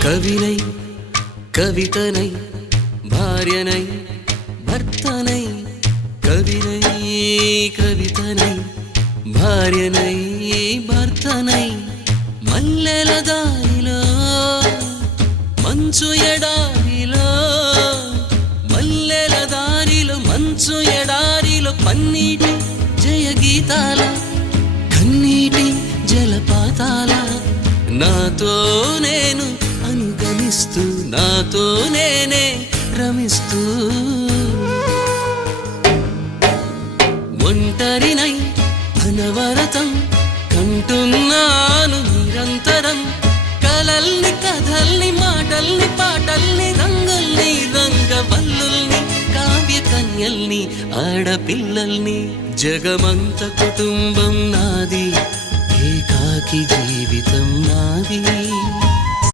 కవినై కవితనై భార్యనై భర్తనై కవినై కవితనై భార్యనై భర్తనై మల్లెల దారిలో మంచు ఎడారిలో మల్లెల దారిలో మంచు ఎడారిలో పన్నీటి జయ గీతాల కన్నీటి జలపాతాల నాతో నేను అనుగమిస్తూ నాతో నేనే రమిస్తూ ఒంటరినై అనవరతం కంటున్నాను నిరంతరం కలల్ని కథల్ని మాటల్ని పాటల్ని రంగుల్ని రంగవల్లుల్ని కావ్య కన్యల్ని ఆడపిల్లల్ని జగమంత కుటుంబం నాది ఏకాకి జీవితం నాది